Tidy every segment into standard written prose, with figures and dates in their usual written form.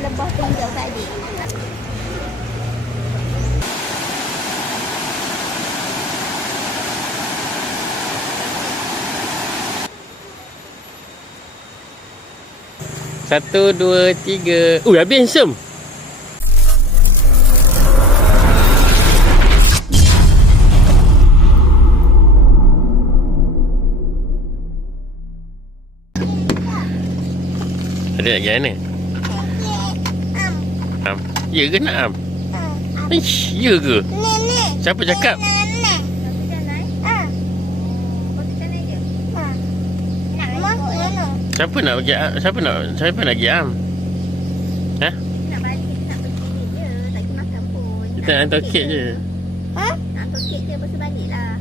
Lebah tinggal tadi. Satu, dua, tiga. Habis handsome. Ada nak pergi mana? Ya ke nak am? Ish, ya ke? Siapa cakap? Siapa nak pergi am? Siapa nak pergi am? Ha? Nak balik, nak pergi ni je. Tak pergi makan pun. Kita nak hantar kek je. Nak hantar kek je, lepas tu balik lah.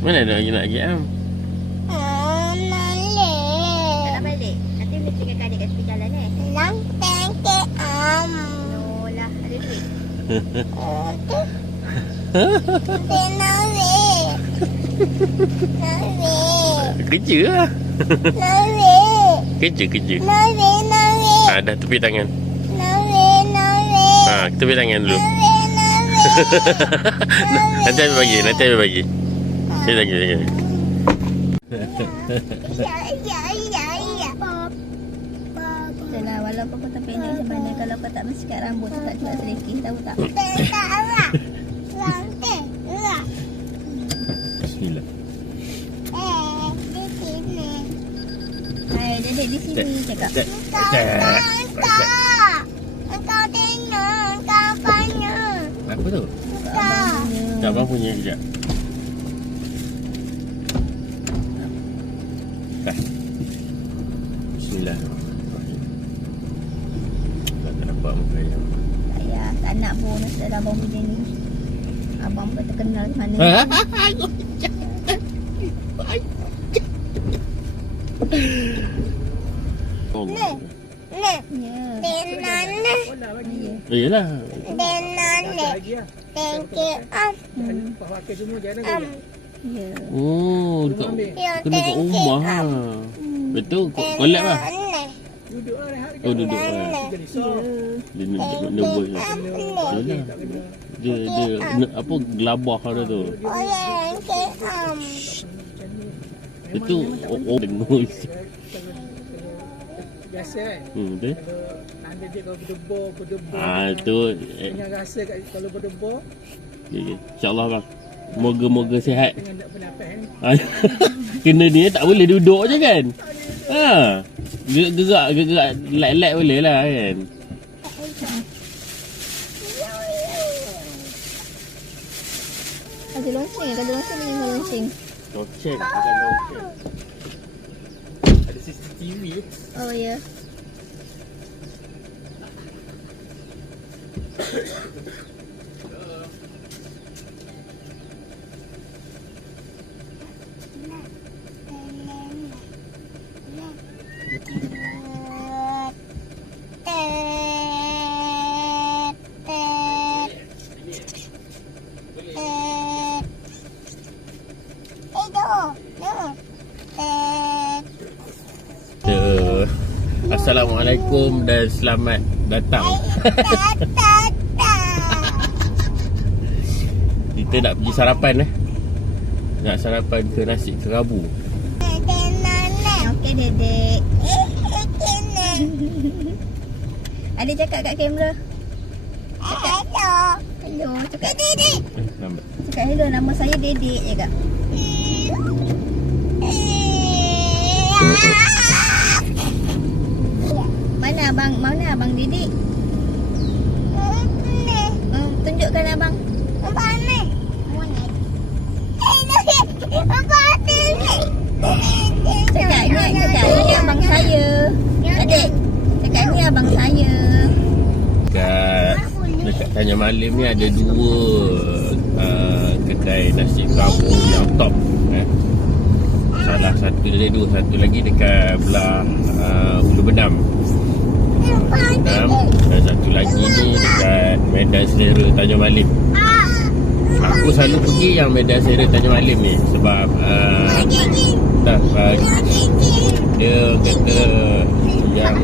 Mana ada lagi nak pergi am? Tak nak balik. Nanti boleh tinggalkan adik kat tepi jalan No lah, ada duit. Kerja lah. Kerja. Dah tepi tangan. Tepi tangan dulu. Nanti habis bagi. Nanti lagi. Itulah, walaupun kau tak pendek macam mana, kalau kau tak bersikat rambut tu tak cepat selekeh, tahu tak? Bismillah. Hai, dedek di sini cakap. Apa tu? Tak abang punya kejap. Bismillahirrahmanirrahim. Tak nampak muka ayam. Tak nak pun setelah abang punya ni. Abang pun terkenal di mana. Yelah. Oh, kena kat rumah ha. Betul? Collab lah. Oh, duduk lah. Dia nervous lah. Yelah. Dia apa gelabah dia tu. Itu dengus. Biasa kan? Betul. Nanda dia kalau berdebar Tu punya rasa kalau berdebar. Okay. InsyaAllah bang. Moga-moga sihat. Dengan tak bernapas ni. Kena ni tak boleh duduk je kan. Gerak light boleh lah kan. Ada lonceng ke? Ada lonceng ni lonceng. Lonceng bukan lonceng. Ada CCTV. Oh ya. Assalamualaikum dan selamat datang. Kita nak pergi sarapan Nak sarapan ke nasi kerabu. Okey dedek. Adik cakap kat kamera. Hello. Cakap dedek. Lambat. Cakap hello, nama saya dedek je kak. Mana abang dedek? Tunjukkan abang. Cakap ni abang saya. Adik, cakap ni abang saya. Dekat Tanya Malim ni ada dua kedai nasi kerabu yang top. Salah satu dia dua, satu lagi dekat belah Ulu Bedam. Dan satu lagi ni dekat Medan Selera Tanjung Malim. Aku selalu pergi yang Medan Selera Tanjung Malim ni sebab dia kata yang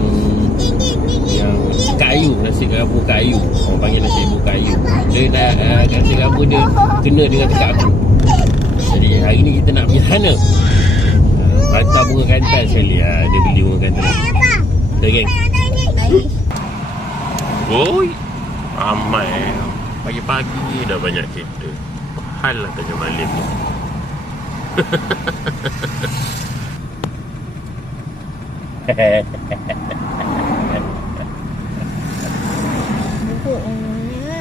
nasi kerabu kayu. Orang panggil nasi kerabu kayu. Dia nak nasi kerabu dia kena dengan tekak aku. Jadi hari ni kita nak pergi sana. Hantar bunga kantan sekali. Dia beli bunga kantan. Okay, geng. Oi, ramai. Pagi-pagi dah banyak cerita. Hal lah tanya Malim ni.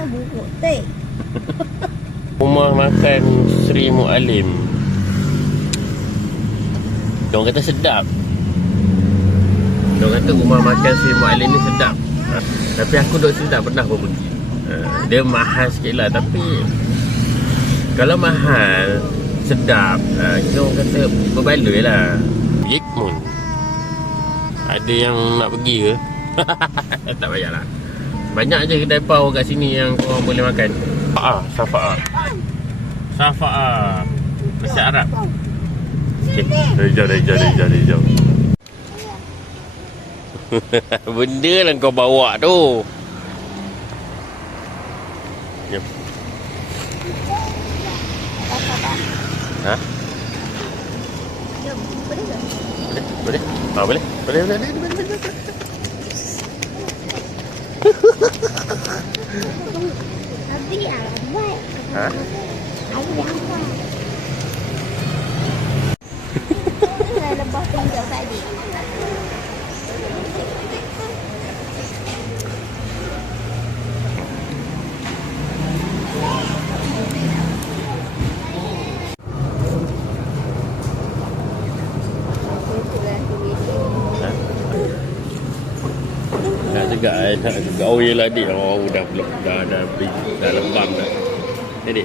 Bubuk teh. Rumah makan Sri Mualim. Diorang kata sedap. Diorang kata rumah makan Sri Mualim ni sedap. Tapi aku duduk sini tak pernah pun pergi. Dia mahal sikit lah. Tapi kalau mahal, sedap, kita orang kata berbaloi lah. Yikmun. Ada yang nak pergi ke? Tak payahlah. Banyak je kedai pau kat sini yang korang boleh makan. Safa'ah. Safa'ah. Bahasa Arab. Okay. Dari jauh. Benda lah kau bawa tu. Jom. Ha? Jom, boleh ke? Boleh? Boleh? Boleh. Habis buat. Ha? Habis apa? Dah lebah tinggal tadi. Nak juga. Oh yelah adik. Oh dah lembam dah. Adik.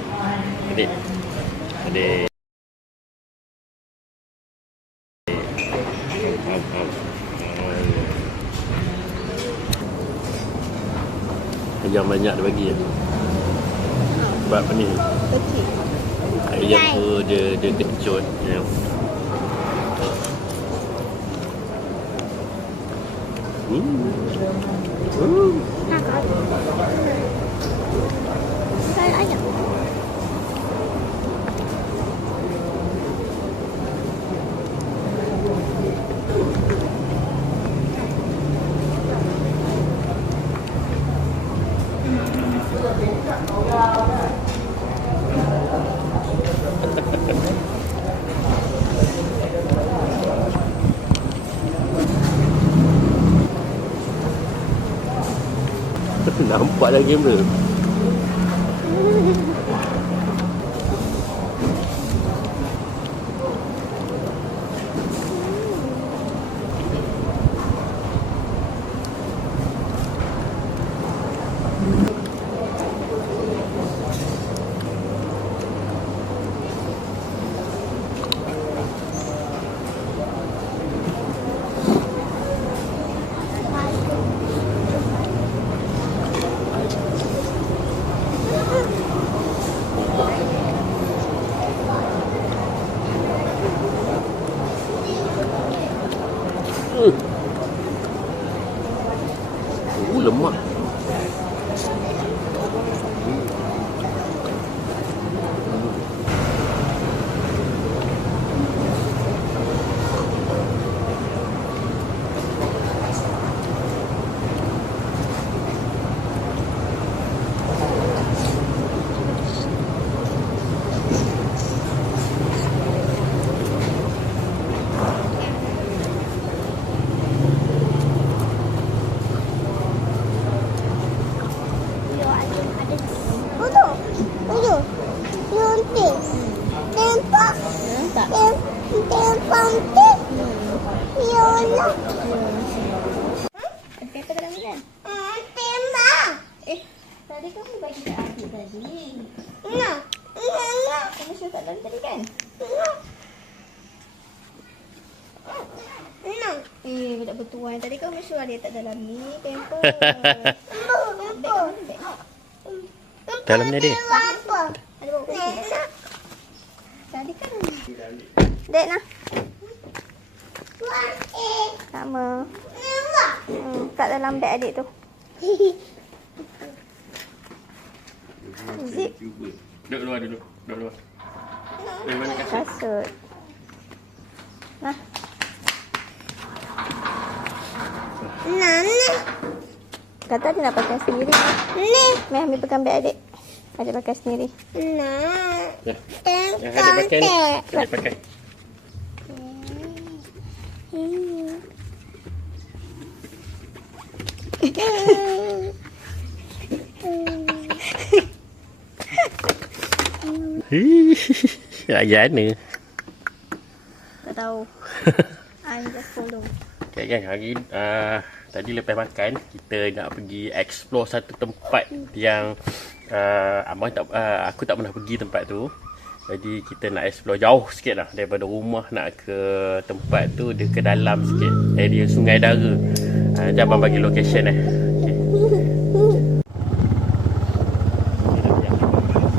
Ayam banyak dia bagi. Sebab apa ni? Kecil. Ayam tu dia kecut. Ya. Saya ayam. Nampak dalam kamera. Lemak. Tadi kamu bagi kat adik tadi. Kamu suruh kat dalam tadi kan? Budak bertuan. Tadi kamu suruh dia tak dalam ni. Temper. Dalam ni dia. Ada bawa kucing. Tadi kan. Dek nak. Sama. Kat dalam beg adik tu. Zip. Cuba. Duduk luar dulu. Duduk luar. Mana kasut? Kasut. Nah. Kata dia nak pakai sendiri. Meh, ambil pegang beg adik. Adik pakai sendiri. Ya. Adik pakai ni. Adik pakai. Ayah ni. Tak tahu. I just follow. Okay kan, tadi lepas makan kita nak pergi explore satu tempat yang aku tak pernah pergi tempat tu. Jadi kita nak explore jauh sikit lah daripada rumah nak ke tempat tu, dia ke dalam sikit, area Sungai Dara. Jom abang bagi location okay.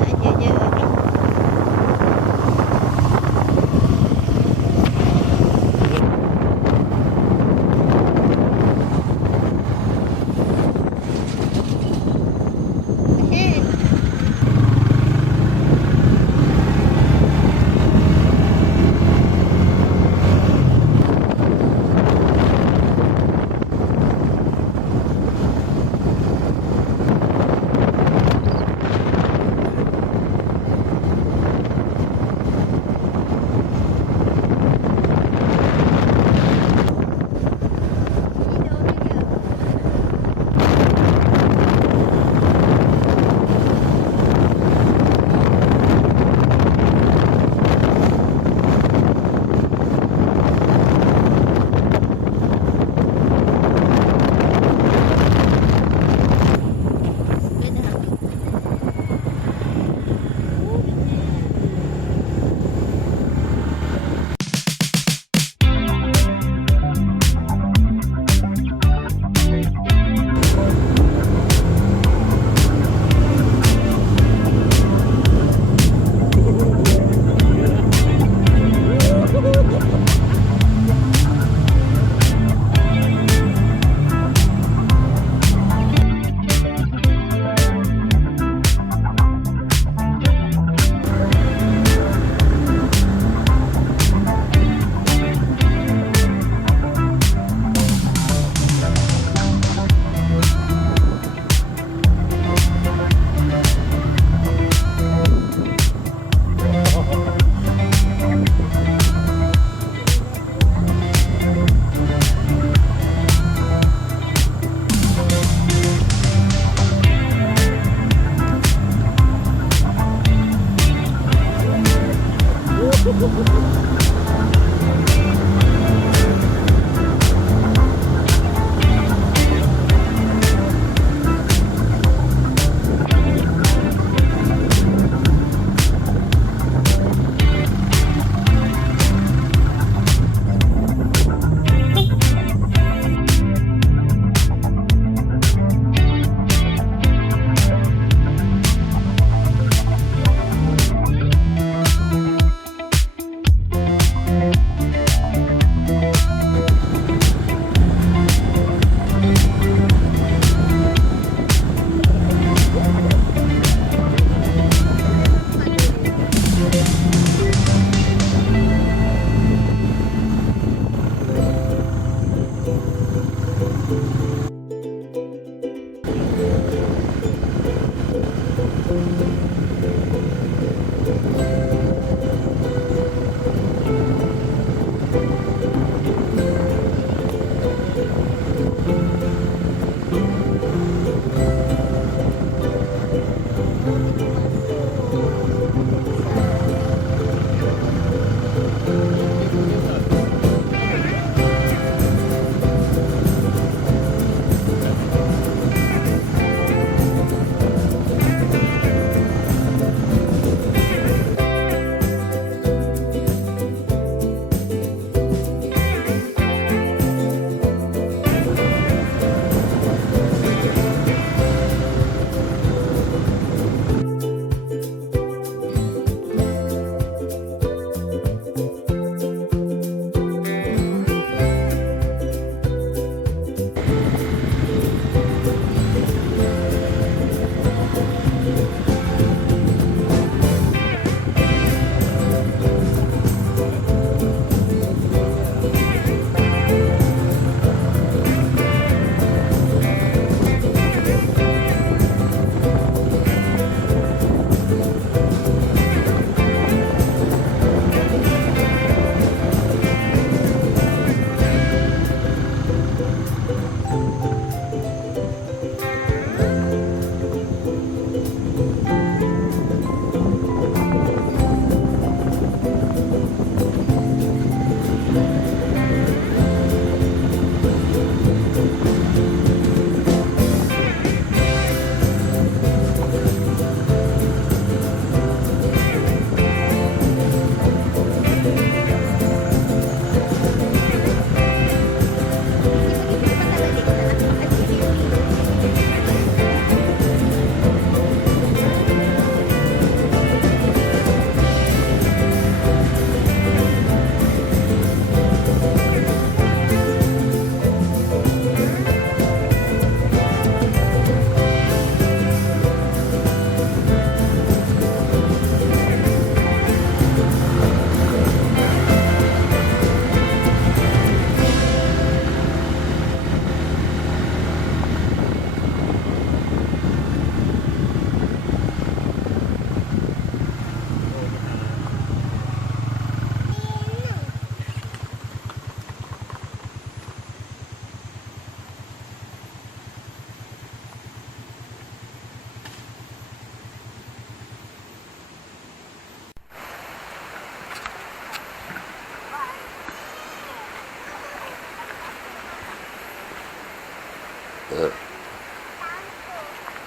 Saja je.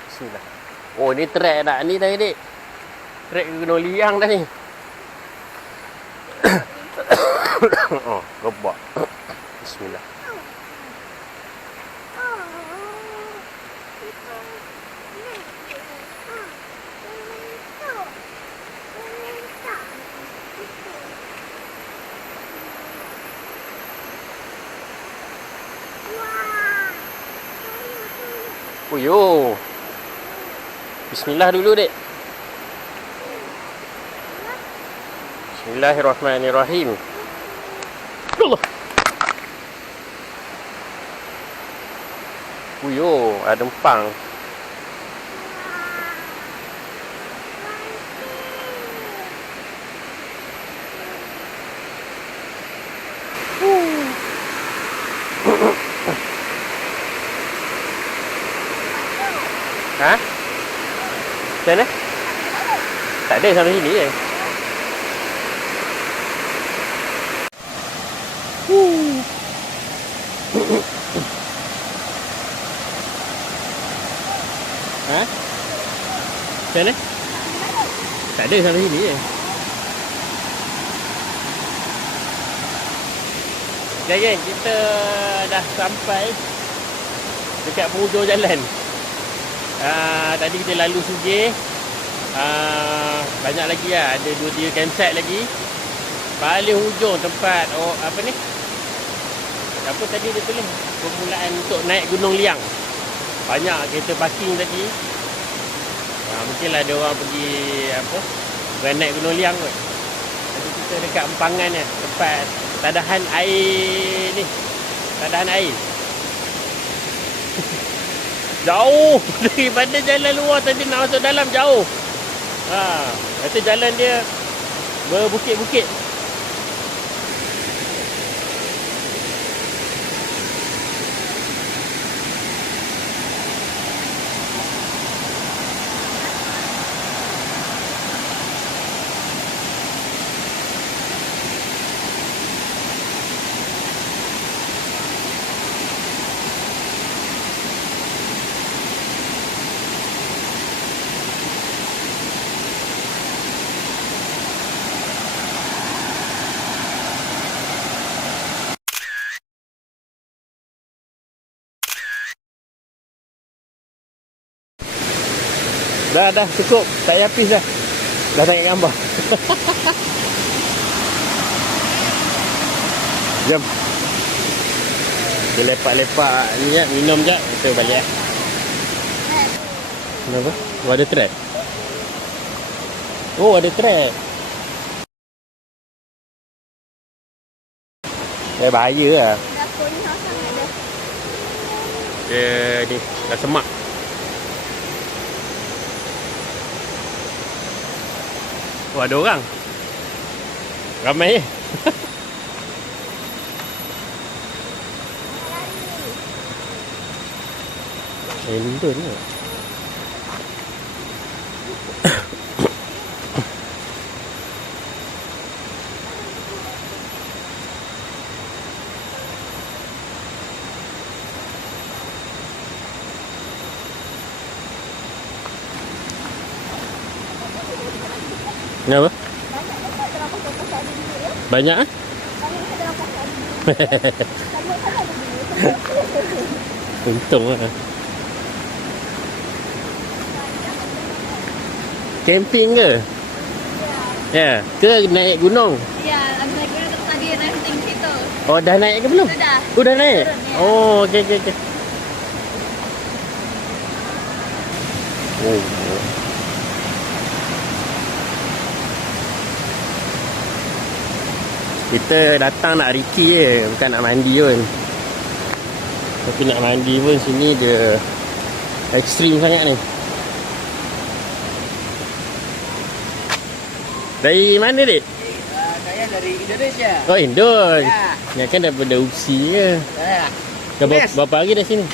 Bismillah. Oh, ni trek dah ni dah dik. Trek Gunung Liang dah ni. Oh, gobak. Bismillah. Oh yo. Bismillah dulu dek. Bismillahirrahmanirrahim. Allah. Oh yo, ada empang. Ha? Macam mana? Tak ada sampai sini je. Ha? Macam mana? Tak ada sampai sini je. Okay, geng, kita dah sampai dekat penghujung jalan. Tadi kita lalu Sugih. Banyak lagi lah. Ada 2-3 campsite lagi. Paling hujung tempat apa ni? Apa tadi dia tulis? Permulaan untuk naik Gunung Liang. Banyak kereta parking tadi. Mungkinlah ada orang pergi apa? Bukan naik Gunung Liang kot. Tadi kita dekat empangan ni, tempat tadahan air ni. Tadahan air. Jauh daripada jalan luar tadi nak masuk dalam jauh. Kata jalan dia berbukit-bukit. Dah cukup. Tak payah habis dah. Dah tengok gambar. Jom. Kita lepak-lepak ni ya, minum jap, kita balik. Kenapa? Oh, ada trap. Oh, ada trap. Bahaya lah. Dia ni, dah semak. Oh, ada orang. Ramai. Endo ni. Kenapa? Banyak ah? Untung lah. Camping ke? Ya. Ke naik gunung? Ya, habis naik gunung tadi renting situ. Oh, dah naik ke belum? Sudah. Oh, dah naik? Turun, ya. Oh, okey. Oh. Kita datang nak riki je, bukan nak mandi pun. Tapi nak mandi pun sini dia ekstrim sangat ni. Dari mana dik? Saya dari Indonesia. Oh, Indon. Ya. Ni kan daripada UPSI ke? Ya. Berapa hari dah sini?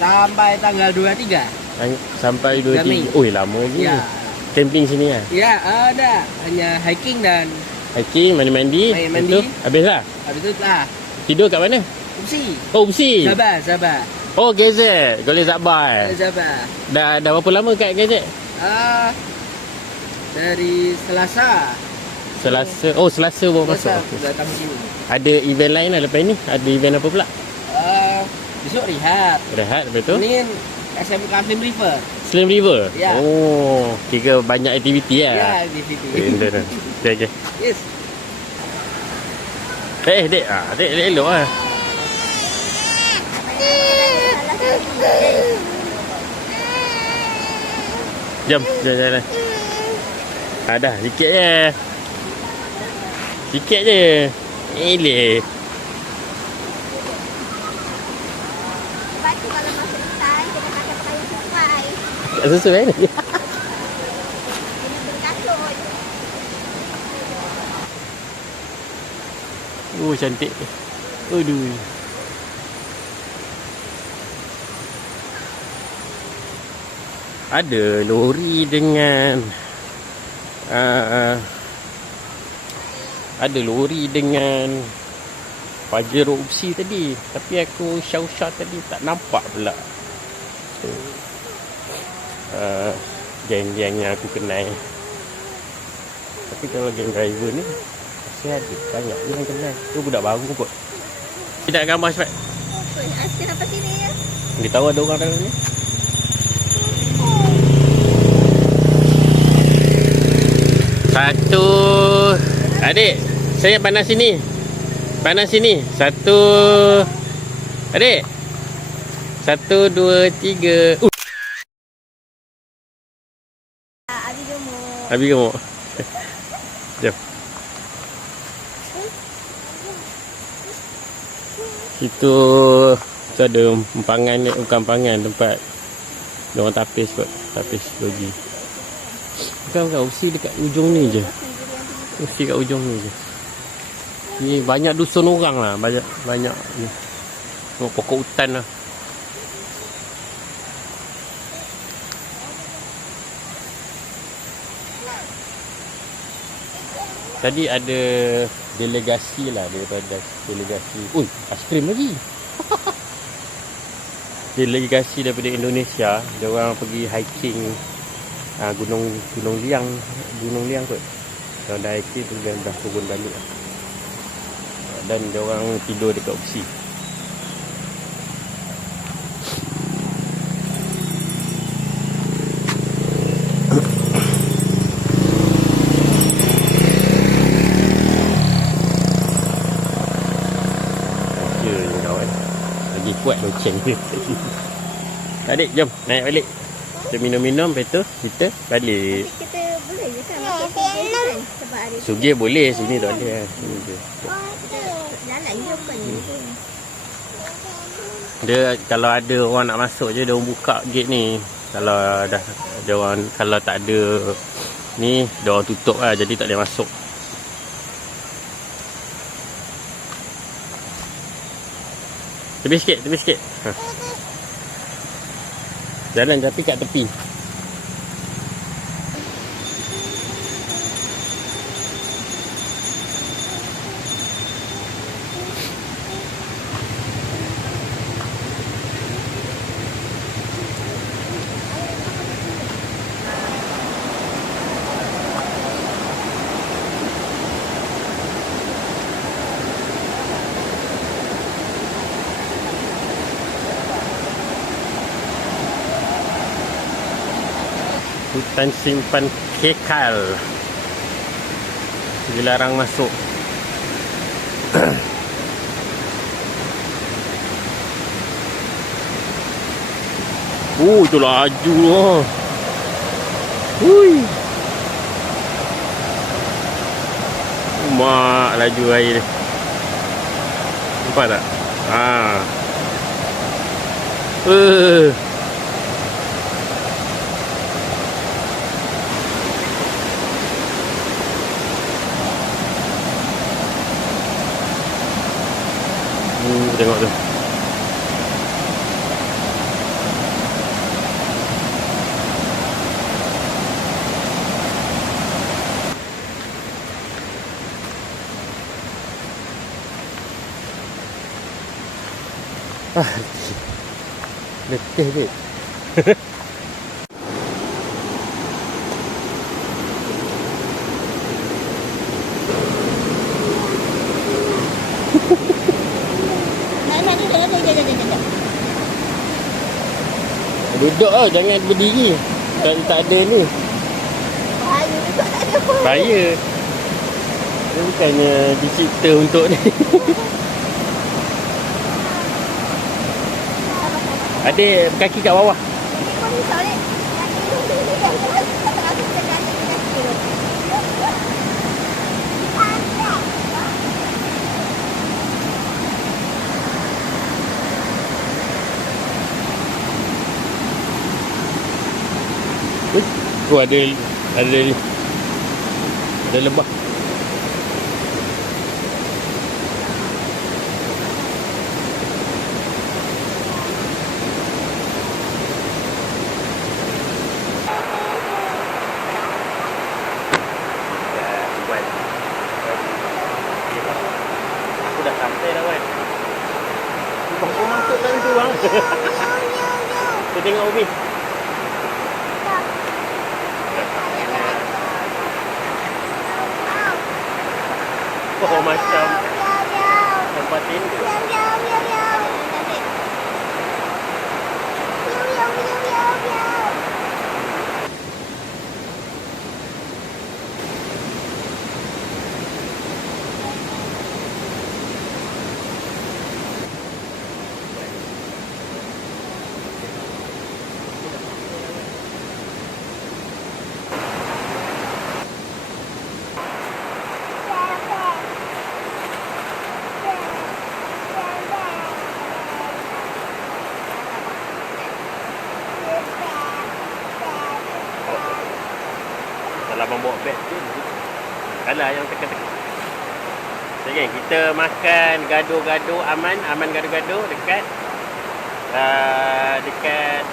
Sampai tanggal 23. Sampai 2 Mei. 3. Oh, lama je. Ya. Camping sini lah. Ya, ada. Hanya hiking dan Hiking, mandi-mandi. Mandi. Itu, habis lah. habis itu lah. Tidur kat mana? Upsi. Oh, UPSI. Sabah. Oh, Gazette. Goleh Zabai. Zabah. Dah berapa lama kat Gazette? Dari Selasa. Selasa baru masuk. Selasa datang sini. Ada event lain lah lepas ni? Ada event apa pula? Besok rehat. Rehat, betul? Ni SMK Slim River. Slim River? Ya. Oh, kira banyak aktiviti lah. Ya, di situ. Okay. Yes. Dek. Dek elok lah. Jom, jalan. Dah, sikit je. Sikit je. Eleh. Lepas tu kalau masuk hutan, kita pakai pakaian sesuai. Tak sesuai ni. Kena berkasut. Oh, cantik. Aduh. Ada lori dengan ada lori dengan Pajero opsi tadi, tapi aku shout tadi tak nampak pula. Geng-geng yang aku kenal. Tapi kalau geng driver ni masih ada banyak je yang kenal. Tu budak baru kot. Tidak gambar cepat. Asyik apa sini ya? Dia tahu ada orang dalam ni. Satu. Adik, saya panas sini. Satu. Adik. 1, 2, 3. Abi gemuk. Habis gemuk. Jom. Itu ada empangan ni, bukan empangan, tempat dia orang tapis kot. Tapis logi. Bukan, usi dekat ujung ni je. Usi kat ujung ni je. Ni banyak dusun orang lah. Banyak ni. Tengok pokok hutan lah. Tadi ada delegasi lah daripada delegasi. Ui, aiskrim lagi. Delegasi daripada Indonesia. Dia orang pergi hiking Gunung Liang kot. Kalau dah hiking tu dah turun balik lah. Dan dia orang tidur dekat opsi. Lagi kuat loceng dia. Adik, jom naik balik. Kita minum-minum, lepas tu kita balik. Kita boleh je kan makan sugih kan? Sebab hari Sugih boleh, sini tak boleh. Sini je. jalan je bukannya tu. Dia kalau ada orang nak masuk je, dia orang buka gate ni. Kalau dah ada orang, kalau tak ada ni, dia orang tutup lah, jadi tak boleh masuk. Tepi sikit. Jalan tapi kat tepi. Hutan simpan kekal. Dilarang masuk. Itu laju lah. Hui. Mak laju air dia. Nampak tak? Tengok tu. Letih ni. Nak duduk. Duduk lah, jangan berdiri. Tak ada ni. Bahaya juga tak ada pun. Bahaya. Dia bukannya dicipta untuk ni. Adik kaki kat bawah. Kau risau ni. Oh, ada lebah. Aku dah sampai dah, Wan. Kau masuk dalam tu, bang. Kita tengok Umi. Oh, macam tempat tidur. Salah membawa beg tu. Kalah yang teka-teka. Okay, kita makan gaduh-gaduh aman gaduh-gaduh dekat dekat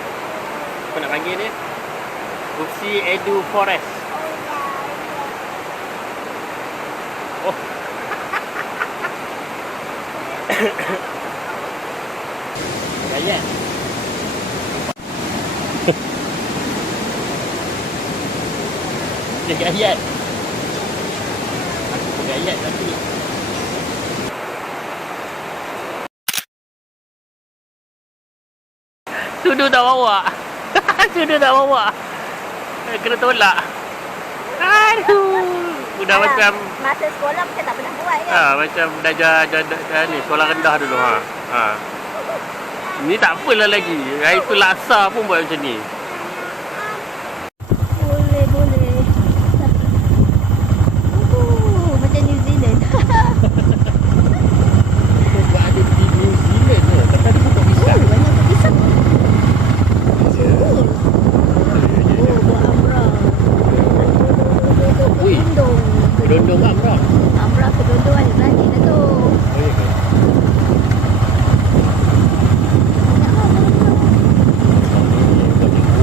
apa nak panggil ni? Upsi Edu Forest. Oh. Ayat. Dekat ayat. Aku pakai ayat tapi sudu tak bawa. Sudu tak bawa. Kena tolak. Aduh. Udah macam Masa sekolah macam tak pernah buat kan? macam dah ni sekolah rendah dulu Ni tak apalah lagi. Hari tu laksa pun buat macam ni. Boleh. Macam New Zealand. Buat ada di New Zealand ke? Tapi ada pokok pisang. Banyak tu pisang. Ya. Buat amrah. Ui. Kedondong. Kedondong kat Amrah. Amrah kedondong ada berani dah tu. Oh ya ke? Banyak lah.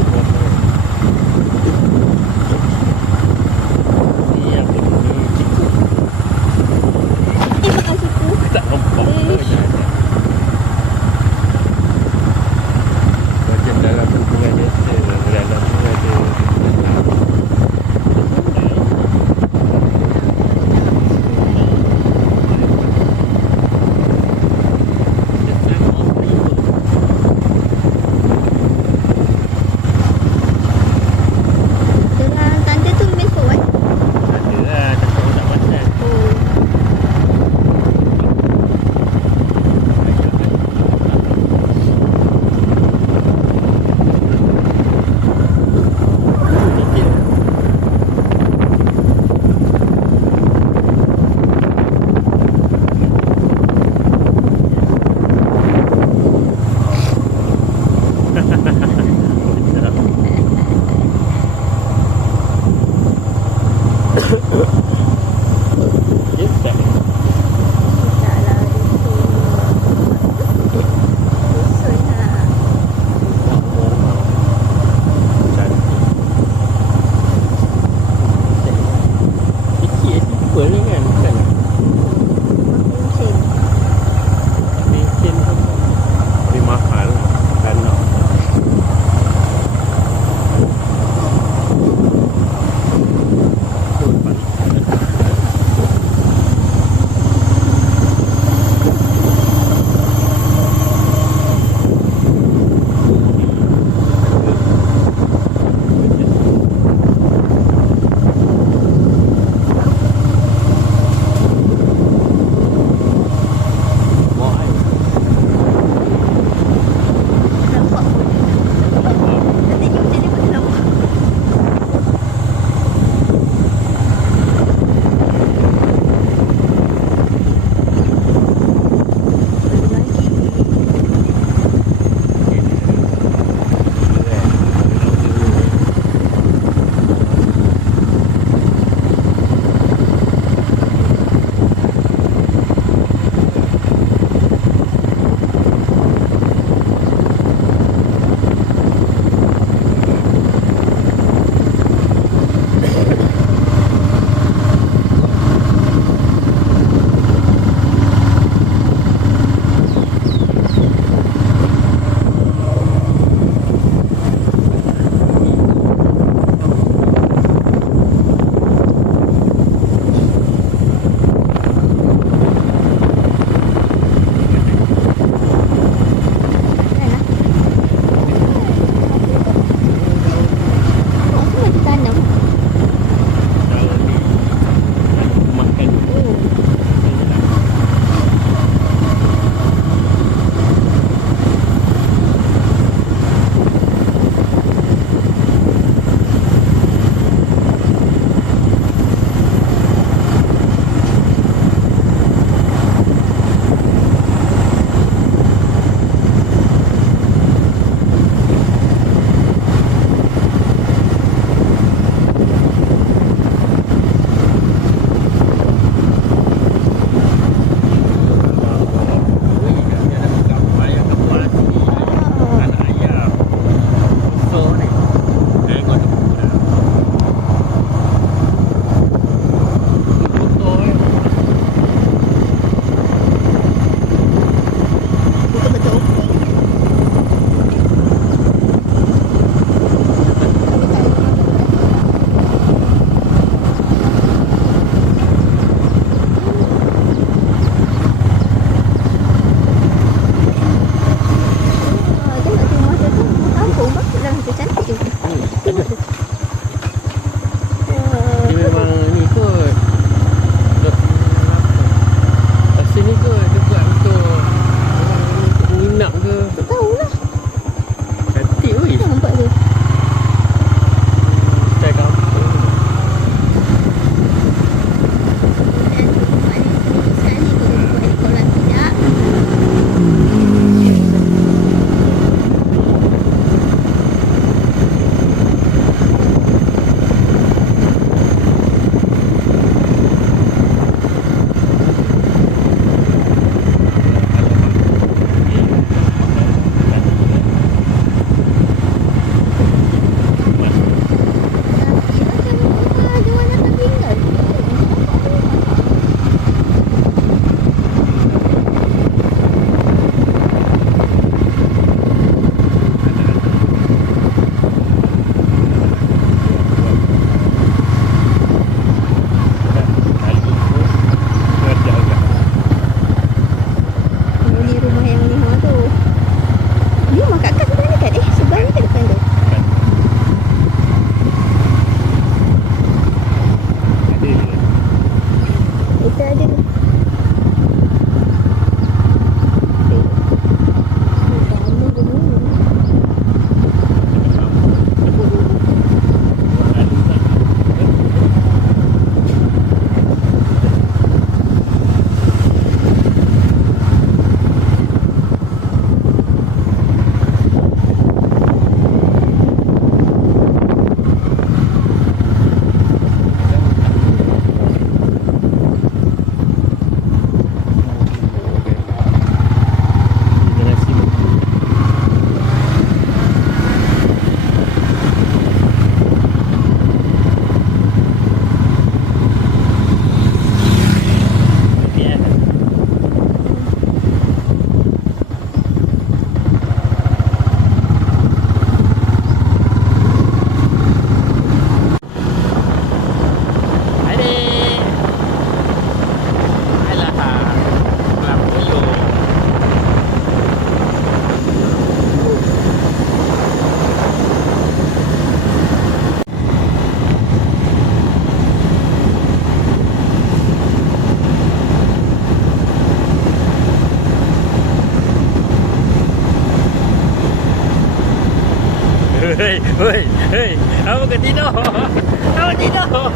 Hei, hei, hei. Apa kau tidur? Apa tidur?